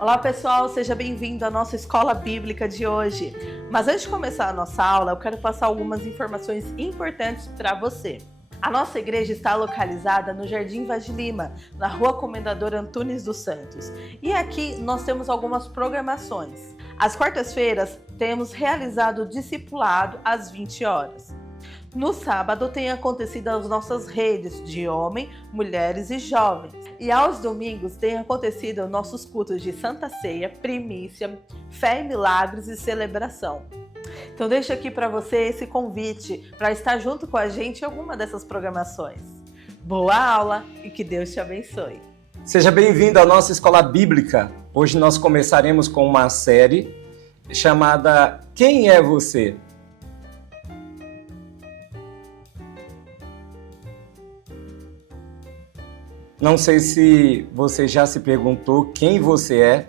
Olá pessoal, seja bem-vindo à nossa escola bíblica de hoje. Mas antes de começar a nossa aula, eu quero passar algumas informações importantes para você. A nossa igreja está localizada no Jardim Vaz de Lima, na Rua Comendador Antunes dos Santos. E aqui nós temos algumas programações. Às quartas-feiras temos realizado o discipulado às 20 horas. No sábado tem acontecido as nossas redes de homem, mulheres e jovens. E aos domingos tem acontecido nossos cultos de Santa Ceia, Primícia, Fé e Milagres e Celebração. Então deixo aqui para você esse convite para estar junto com a gente em alguma dessas programações. Boa aula e que Deus te abençoe. Seja bem-vindo à nossa escola bíblica. Hoje nós começaremos com uma série chamada Quem é Você? Não sei se você já se perguntou quem você é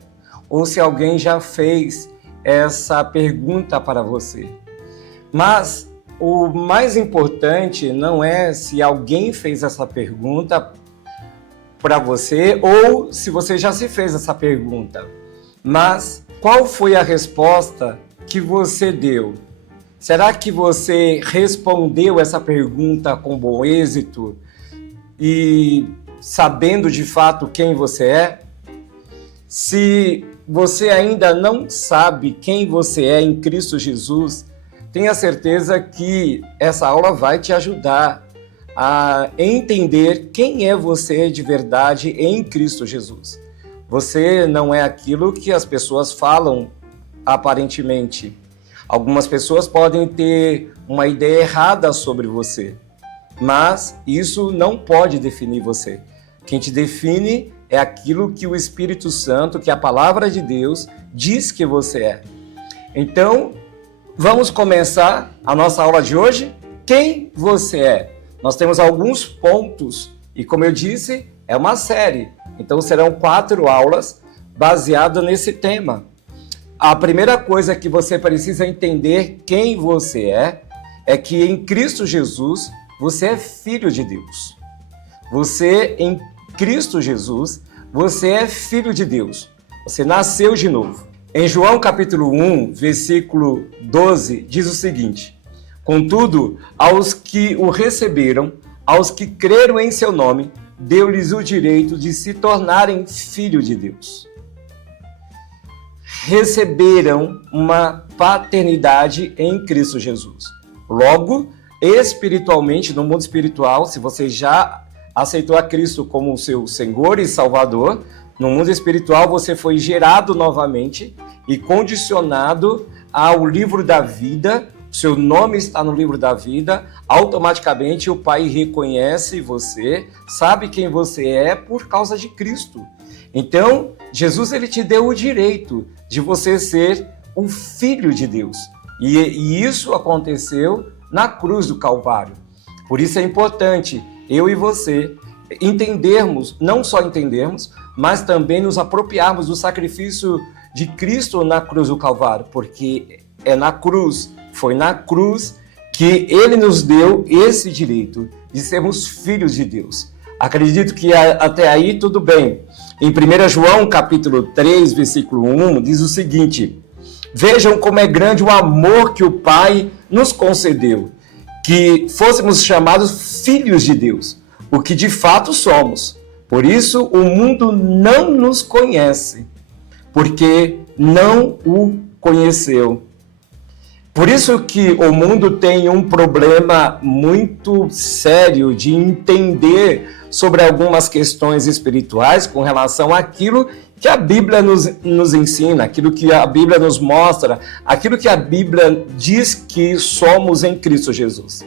ou se alguém já fez essa pergunta para você. Mas o mais importante não é se alguém fez essa pergunta para você ou se você já se fez essa pergunta, mas qual foi a resposta que você deu? Será que você respondeu essa pergunta com bom êxito e sabendo de fato quem você é? Se você ainda não sabe quem você é em Cristo Jesus, tenha certeza que essa aula vai te ajudar a entender quem é você de verdade em Cristo Jesus. Você não é aquilo que as pessoas falam aparentemente. Algumas pessoas podem ter uma ideia errada sobre você, mas isso não pode definir você. Quem te define é aquilo que o Espírito Santo, que a Palavra de Deus diz que você é. Então, vamos começar a nossa aula de hoje. Quem você é? Nós temos alguns pontos e, como eu disse, é uma série. Então, serão 4 aulas baseadas nesse tema. A primeira coisa que você precisa entender quem você é que em Cristo Jesus você é filho de Deus. Você, em Cristo Jesus, você é filho de Deus. Você nasceu de novo. Em João capítulo 1, versículo 12, diz o seguinte: contudo, aos que o receberam, aos que creram em seu nome, deu-lhes o direito de se tornarem filho de Deus. Receberam uma paternidade em Cristo Jesus. Logo, espiritualmente, no mundo espiritual, se você já aceitou a Cristo como seu Senhor e Salvador, no mundo espiritual você foi gerado novamente e condicionado ao livro da vida. Seu nome está no livro da vida. Automaticamente o Pai reconhece você, sabe quem você é por causa de Cristo. Então, Jesus ele te deu o direito de você ser o Filho de Deus. E isso aconteceu na cruz do Calvário. Por isso é importante eu e você entendermos, não só entendermos, mas também nos apropriarmos do sacrifício de Cristo na cruz do Calvário, porque foi na cruz que Ele nos deu esse direito de sermos filhos de Deus. Acredito que até aí tudo bem. Em 1 João capítulo 3, versículo 1, diz o seguinte: vejam como é grande o amor que o Pai nos concedeu, que fôssemos chamados filhos de Deus, o que de fato somos. Por isso o mundo não nos conhece, porque não o conheceu. Por isso que o mundo tem um problema muito sério de entender sobre algumas questões espirituais com relação àquilo que a Bíblia nos ensina, aquilo que a Bíblia nos mostra, aquilo que a Bíblia diz que somos em Cristo Jesus.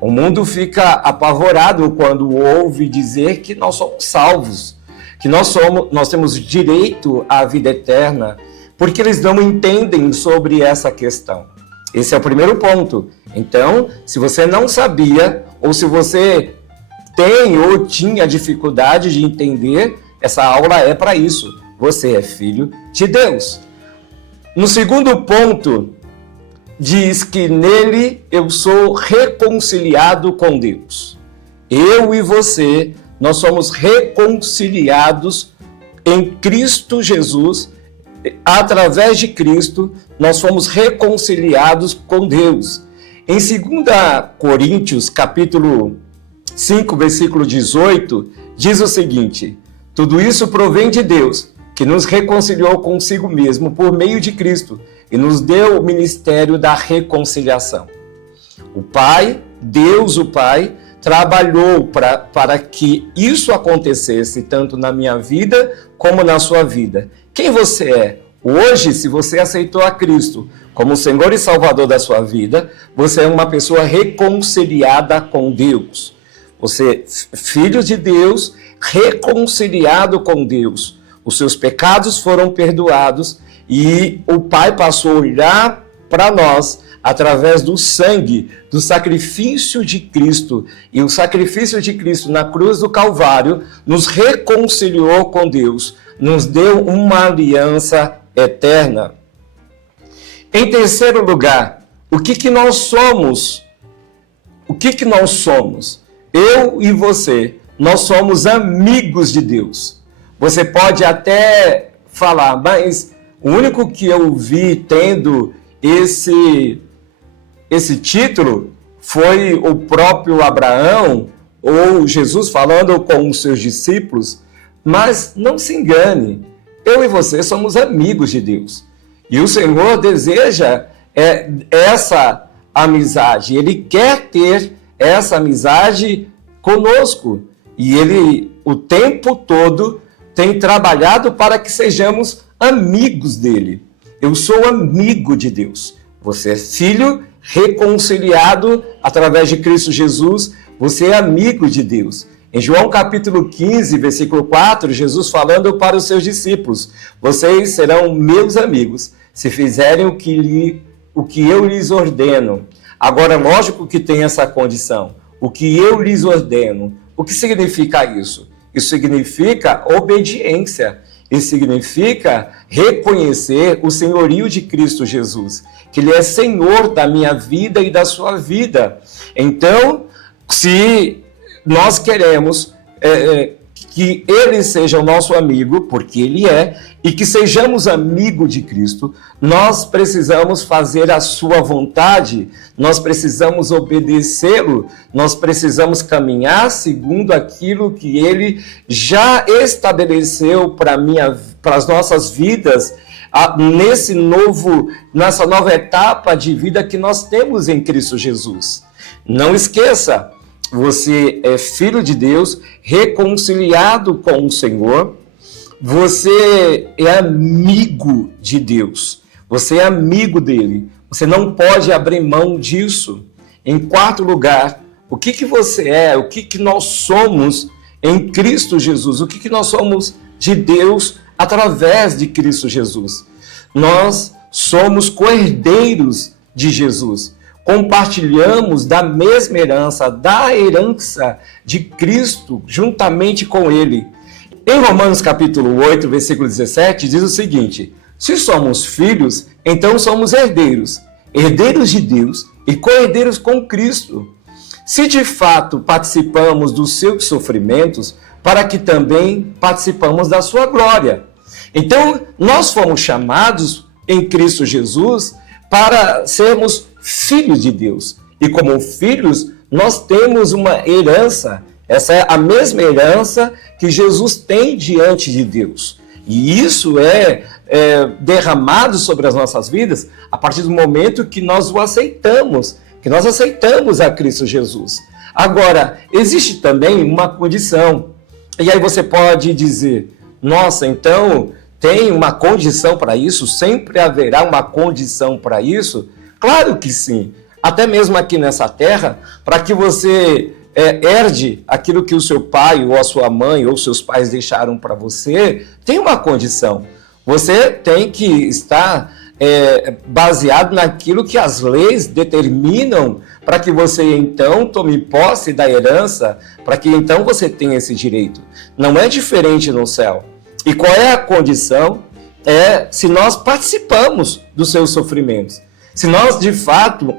O mundo fica apavorado quando ouve dizer que nós somos salvos, que nós temos direito à vida eterna, porque eles não entendem sobre essa questão. Esse é o primeiro ponto. Então, se você não sabia, ou se você tem ou tinha dificuldade de entender, essa aula é para isso. Você é filho de Deus. No segundo ponto, diz que nele eu sou reconciliado com Deus. Eu e você, nós somos reconciliados em Cristo Jesus através de Cristo, nós fomos reconciliados com Deus. Em 2 Coríntios, capítulo 5, versículo 18, diz o seguinte: tudo isso provém de Deus, que nos reconciliou consigo mesmo por meio de Cristo e nos deu o ministério da reconciliação. O Pai, Deus o Pai, trabalhou para que isso acontecesse tanto na minha vida como na sua vida. Quem você é? Hoje, se você aceitou a Cristo como Senhor e Salvador da sua vida, você é uma pessoa reconciliada com Deus. Você é filho de Deus, reconciliado com Deus. Os seus pecados foram perdoados e o Pai passou a olhar para nós através do sangue, do sacrifício de Cristo. E o sacrifício de Cristo na cruz do Calvário nos reconciliou com Deus, nos deu uma aliança eterna. Em terceiro lugar, o que nós somos? O que nós somos? Eu e você, nós somos amigos de Deus. Você pode até falar, mas o único que eu vi tendo esse título foi o próprio Abraão ou Jesus falando com os seus discípulos. Mas não se engane, eu e você somos amigos de Deus. E o Senhor deseja essa amizade, Ele quer ter essa amizade conosco. E Ele, o tempo todo, tem trabalhado para que sejamos amigos dEle. Eu sou amigo de Deus. Você é filho reconciliado através de Cristo Jesus. Você é amigo de Deus. Em João capítulo 15, versículo 4, Jesus falando para os seus discípulos: vocês serão meus amigos se fizerem o que eu lhes ordeno. Agora, lógico que tem essa condição. O que eu lhes ordeno. O que significa isso? Isso significa obediência. Isso significa reconhecer o senhorio de Cristo Jesus, que Ele é Senhor da minha vida e da sua vida. Então, se nós queremos que Ele seja o nosso amigo, porque Ele é, e que sejamos amigos de Cristo, nós precisamos fazer a sua vontade, nós precisamos obedecê-lo, nós precisamos caminhar segundo aquilo que Ele já estabeleceu para as nossas vidas, nessa nova etapa de vida que nós temos em Cristo Jesus. Não esqueça, você é filho de Deus, reconciliado com o Senhor, você é amigo de Deus, você é amigo dele, você não pode abrir mão disso. Em quarto lugar, o que você é, o que nós somos em Cristo Jesus, o que nós somos de Deus através de Cristo Jesus. Nós somos co-herdeiros de Jesus. Compartilhamos da mesma herança, da herança de Cristo, juntamente com Ele. Em Romanos capítulo 8, versículo 17, diz o seguinte: se somos filhos, então somos herdeiros, herdeiros de Deus e co-herdeiros com Cristo. Se de fato participamos dos seus sofrimentos, para que também participamos da sua glória. Então, nós fomos chamados em Cristo Jesus para sermos filhos de Deus. E como filhos, nós temos uma herança. Essa é a mesma herança que Jesus tem diante de Deus. E isso é derramado sobre as nossas vidas a partir do momento que nós o aceitamos, que nós aceitamos a Cristo Jesus. Agora, existe também uma condição. E aí você pode dizer, nossa, então tem uma condição para isso? Sempre haverá uma condição para isso? Claro que sim. Até mesmo aqui nessa terra, para que você herde aquilo que o seu pai ou a sua mãe ou seus pais deixaram para você, tem uma condição. Você tem que estar baseado naquilo que as leis determinam para que você então tome posse da herança, para que então você tenha esse direito. Não é diferente no céu. E qual é a condição? É se nós participamos dos seus sofrimentos. Se nós, de fato,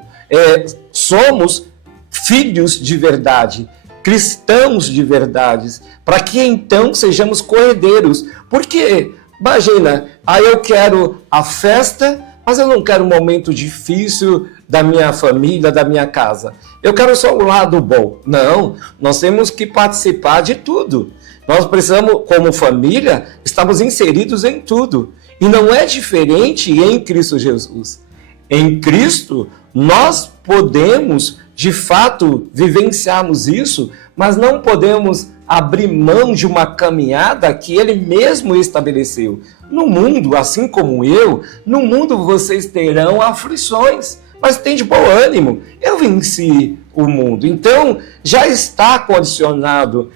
somos filhos de verdade, cristãos de verdade, para que então sejamos co-herdeiros. Por quê? Imagina, aí eu quero a festa, mas eu não quero um momento difícil da minha família, da minha casa. Eu quero só o lado bom. Não, nós temos que participar de tudo. Nós precisamos, como família, estamos inseridos em tudo. E não é diferente em Cristo Jesus. Em Cristo, nós podemos, de fato, vivenciarmos isso, mas não podemos abrir mão de uma caminhada que Ele mesmo estabeleceu. No mundo, assim como eu, no mundo vocês terão aflições, mas tem de bom ânimo. Eu venci o mundo. Então, já está condicionado.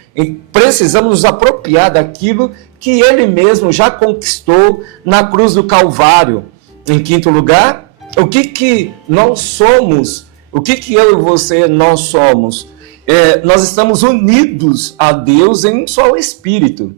Precisamos nos apropriar daquilo que Ele mesmo já conquistou na cruz do Calvário. Em quinto lugar, o que nós somos? O que eu e você nós somos? Nós estamos unidos a Deus em um só Espírito.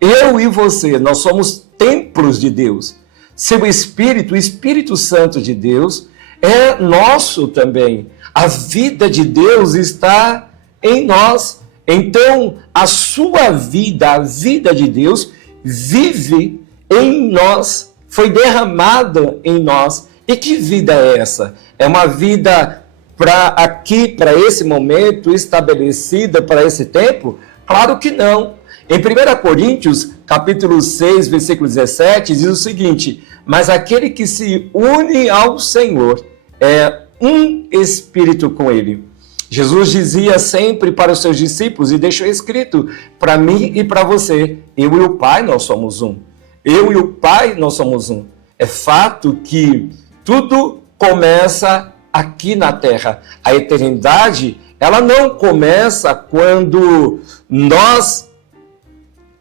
Eu e você, nós somos templos de Deus. Seu Espírito, o Espírito Santo de Deus, é nosso também. A vida de Deus está em nós. Então, a sua vida, a vida de Deus, vive em nós, foi derramada em nós. E que vida é essa? É uma vida para esse momento, estabelecida para esse tempo? Claro que não. Em 1 Coríntios, capítulo 6, versículo 17, diz o seguinte: mas aquele que se une ao Senhor é um espírito com Ele. Jesus dizia sempre para os seus discípulos, e deixou escrito para mim e para você: eu e o Pai, nós somos um. Eu e o Pai, nós somos um. É fato que tudo começa aqui na Terra. A eternidade, ela não começa quando nós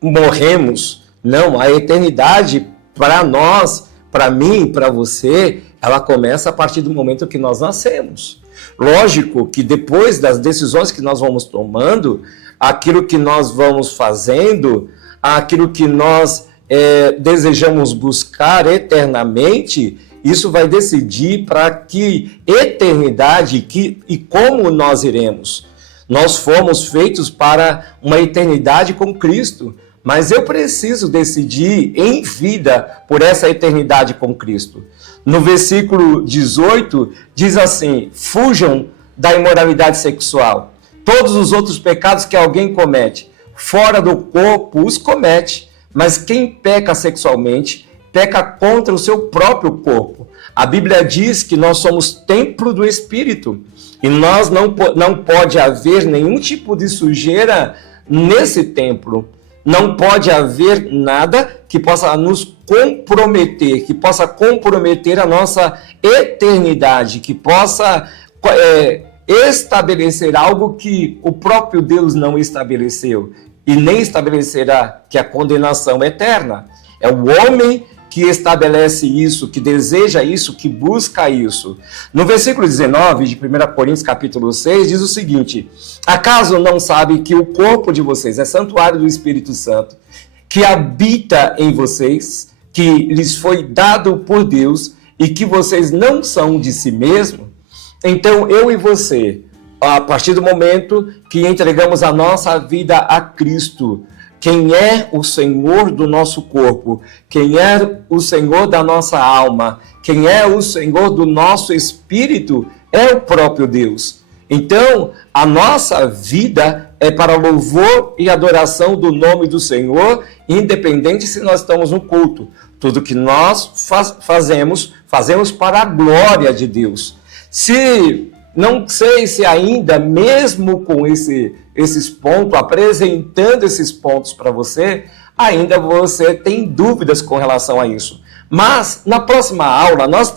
morremos. Não, a eternidade para nós, para mim, para você, ela começa a partir do momento que nós nascemos. Lógico que depois das decisões que nós vamos tomando, aquilo que nós vamos fazendo, aquilo que nós desejamos buscar eternamente, isso vai decidir para que eternidade e como nós iremos. Nós fomos feitos para uma eternidade com Cristo, mas eu preciso decidir em vida por essa eternidade com Cristo. No versículo 18, diz assim: fujam da imoralidade sexual. Todos os outros pecados que alguém comete, fora do corpo, os comete. Mas quem peca sexualmente, peca contra o seu próprio corpo. A Bíblia diz que nós somos templo do Espírito. E nós não pode haver nenhum tipo de sujeira nesse templo. Não pode haver nada que possa nos comprometer, que possa comprometer a nossa eternidade, que possa estabelecer algo que o próprio Deus não estabeleceu e nem estabelecerá, que é a condenação eterna. É o homem que estabelece isso, que deseja isso, que busca isso. No versículo 19 de 1 Coríntios capítulo 6, diz o seguinte: acaso não sabe que o corpo de vocês é santuário do Espírito Santo, que habita em vocês, que lhes foi dado por Deus e que vocês não são de si mesmos? Então, eu e você, a partir do momento que entregamos a nossa vida a Cristo, quem é o Senhor do nosso corpo, quem é o Senhor da nossa alma, quem é o Senhor do nosso espírito, é o próprio Deus. Então, a nossa vida é para louvor e adoração do nome do Senhor, independente se nós estamos no culto. Tudo que nós fazemos para a glória de Deus. Não sei se ainda, mesmo com esses pontos, apresentando esses pontos para você, ainda você tem dúvidas com relação a isso. Mas, na próxima aula, nós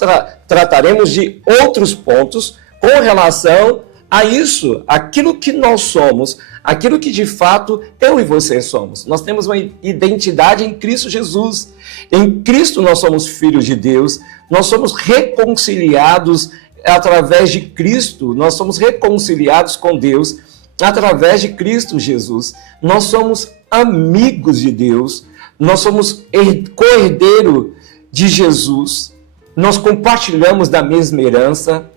trataremos de outros pontos com relação a isso, aquilo que nós somos, aquilo que de fato eu e você somos. Nós temos uma identidade em Cristo Jesus. Em Cristo nós somos filhos de Deus, nós somos reconciliados através de Cristo, nós somos reconciliados com Deus através de Cristo Jesus. Nós somos amigos de Deus, nós somos co-herdeiro de Jesus, nós compartilhamos da mesma herança,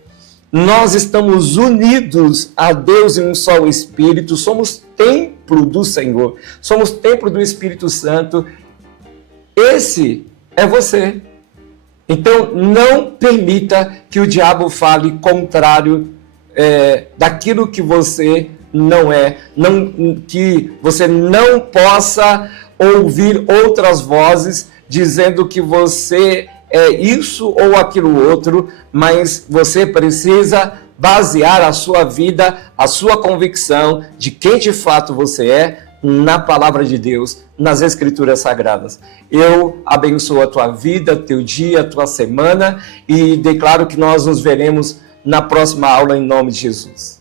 nós estamos unidos a Deus em um só Espírito, somos templo do Senhor, somos templo do Espírito Santo. esse é você. Então, não permita que o diabo fale contrário daquilo que você não é, que você não possa ouvir outras vozes dizendo que você é isso ou aquilo outro, mas você precisa basear a sua vida, a sua convicção de quem de fato você é na palavra de Deus, nas Escrituras Sagradas. Eu abençoo a tua vida, teu dia, a tua semana e declaro que nós nos veremos na próxima aula em nome de Jesus.